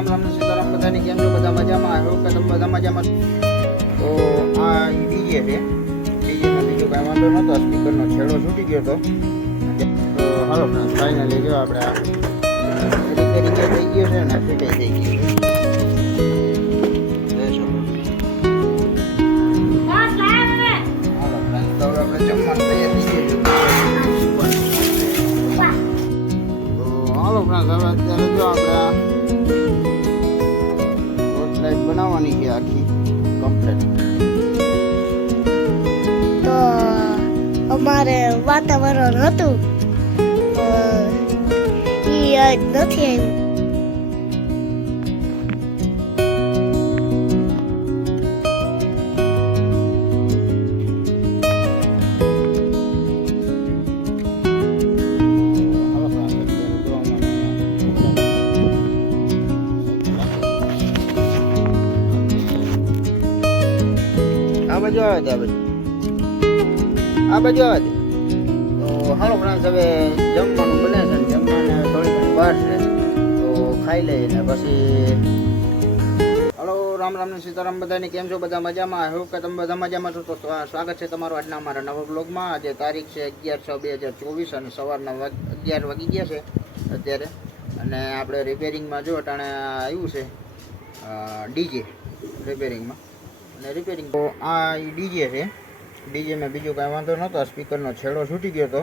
રામ રામ ને સીતારામ બધાની કેમ છો? બધા મજામાં? આવ્યો કે તમે બધા મજામાં? તો આ ડીજે છે. ડીજેમાં બીજું કાંઈ વાંધો નહોતો, સ્પીકરનો છેડો છૂટી ગયો હતો. તો હાલો ફ્રેન્ડ, ફાઇનલી જો આપણે આ રિપેરિંગ થઈ ગયો છે ને ફિટાઈ થઈ ગયું છે. જમવાનું તૈયાર થઈ ગયું છે. હાલો ફ્રેન્ડ, હવે અત્યારે જો આપણે ટોર્ચ લાઈટ બનાવવાની છે આખી કમ્પ્લીટ. તો અમારે વાતાવરણ હતું એ આજ નથી આવ્યું. આ બાજુ આવે છે, આ બાજુ આવે છે. તો હાલો ફ્રેન્ડ્સ, હવે જમવાનું બને છે. જમવાને થોડી ઘણી વાર છે, તો ખાઈ લઈએ ને પછી. હાલો રામ રામ ને સીતારામ બધાને કેમ છો? બધા મજામાં? આવ્યો કે તમે બધા મજામાં છો? તો સ્વાગત છે તમારું આજના અમારા નવા બ્લોગમાં. આજે તારીખ છે 11/6/2024 અને સવારના 11 વાગી ગયા છે અત્યારે. અને આપણે રિપેરિંગમાં જો અટાણે આવ્યું છે ડીજે રિપેરિંગમાં. અને રિપેરિંગ તો આ ડીજે છે. ડીજેમાં બીજું કાંઈ વાંધો નહોતો, સ્પીકરનો છેડો છૂટી ગયો હતો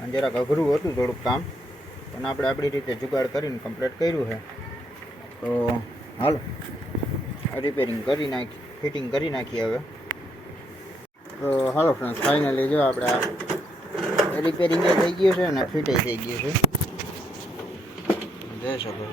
અને જરાક અઘરું હતું થોડુંક કામ, પણ આપણે આપણી રીતે જુગાડ કરીને કમ્પ્લીટ કર્યું છે. તો હાલો રિપેરિંગ કરી નાખી, ફિટિંગ કરી નાખીએ હવે. તો હાલો ફ્રેન્ડ્સ, ફાઇનલી જો આપણે આ રિપેરિંગ થઈ ગયું છે અને ફિટાઈ થઈ ગયું છે. જોઈ શકો.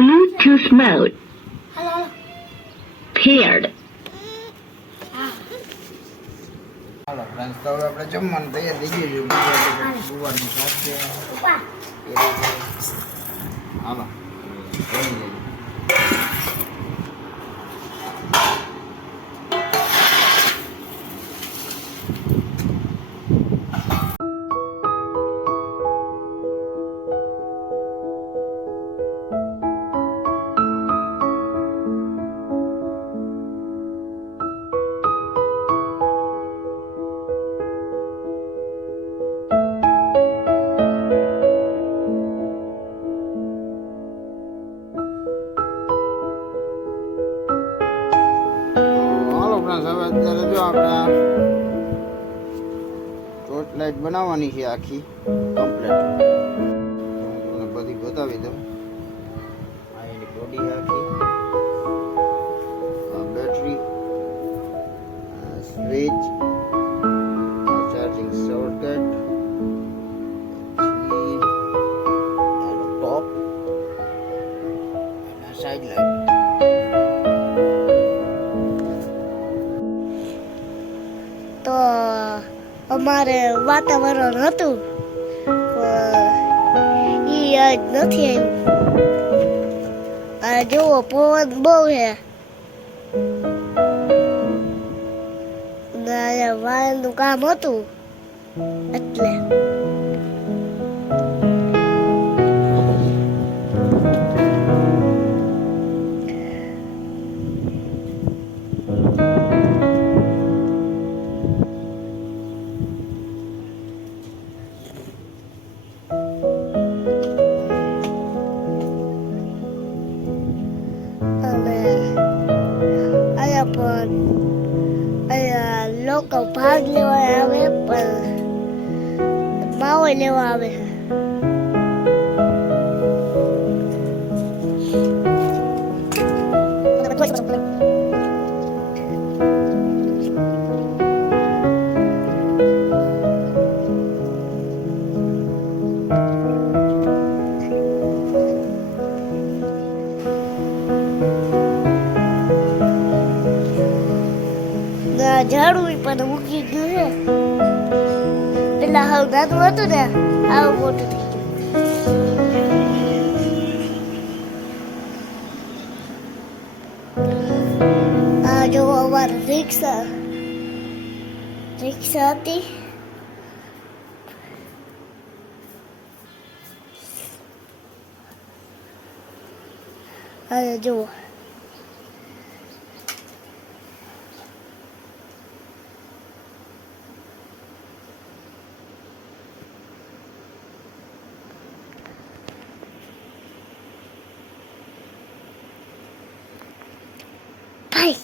Bluetooth mode હાલો paired. હાલો ફ્રેન્ડ્સ, તો હવે આપણે જમવાનું તૈયાર થઈ ગયું છે. ગુવારનું શાક છે. હાલો જમી લઈએ. હવે અત્યારે જો આપણે ટોર્ચ લાઈટ બનાવવાની છે આખી કમ્પ્લીટ. તમને બધી બતાવી દઉં. આ એની બોડી આખી, બેટરી, સ્વિચ, ચાર્જિંગ સોકેટ, ટોપ અને સાઈડ લાઈટ. તો અમારે વાતાવરણ હતું એ આજ નથી આવ્યું. આ જુઓ પવન બહુ છે ને અહીંયા વાયરનું કામ હતું એટલે. પણ અહીંયા લોકો ભાગ લેવા આવે, પણ માવો લેવા આવે છે. ઝાડું પણ મૂકી ગયું છે. પેલા હાવ નાનું હતું ને, આવું મોટું થઈ ગયું. અમારે રિક્ષા હતી. અને જુઓ ભાઈ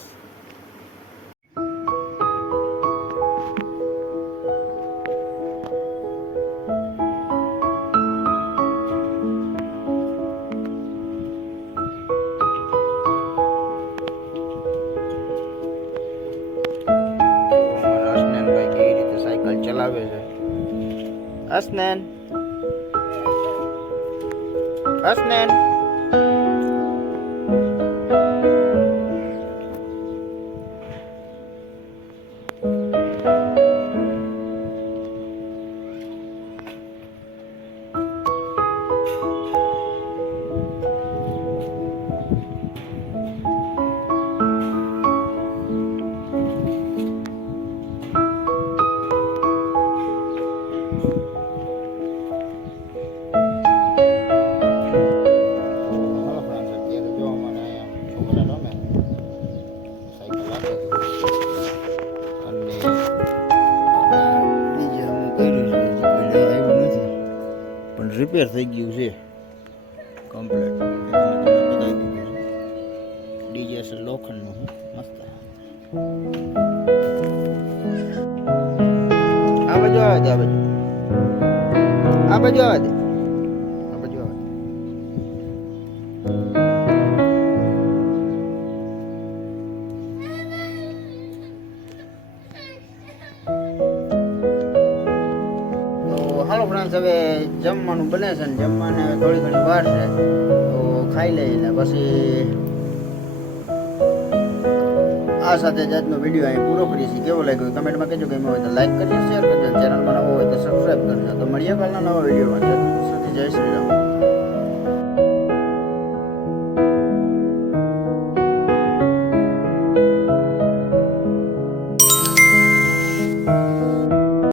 અસનેનભાઈ કેવી રીતે સાયકલ ચલાવે છે. અસનેન અસનેન રિપેર થઈ ગયું છે કમ્પ્લીટ. બતાવી દીધું છે. ડીજે છે લોખંડનું છે, મસ્ત. આ બાજુ આવે છે, આ બાજુ આવે છે, આ બાજુ આવે. હાલો ફ્રેન્ડ્સ, હવે જમવાનું બને છે ને જમવાને થોડી ઘણી વાર છે તો ખાઈ લઈને પછી આ સાથે જ આજનો વિડીયો અહીં પૂરો કરીએ છીએ. કેવો લાગ્યો કમેન્ટમાં કહેજો. ગમ્યો હોય તો લાઈક કરજો, શેર કરજો, ચેનલમાં નવો હોય તો સબસ્ક્રાઈબ કરજો. તો મળીએ કાલના નવા વિડીયોમાં. જય શ્રી રામ.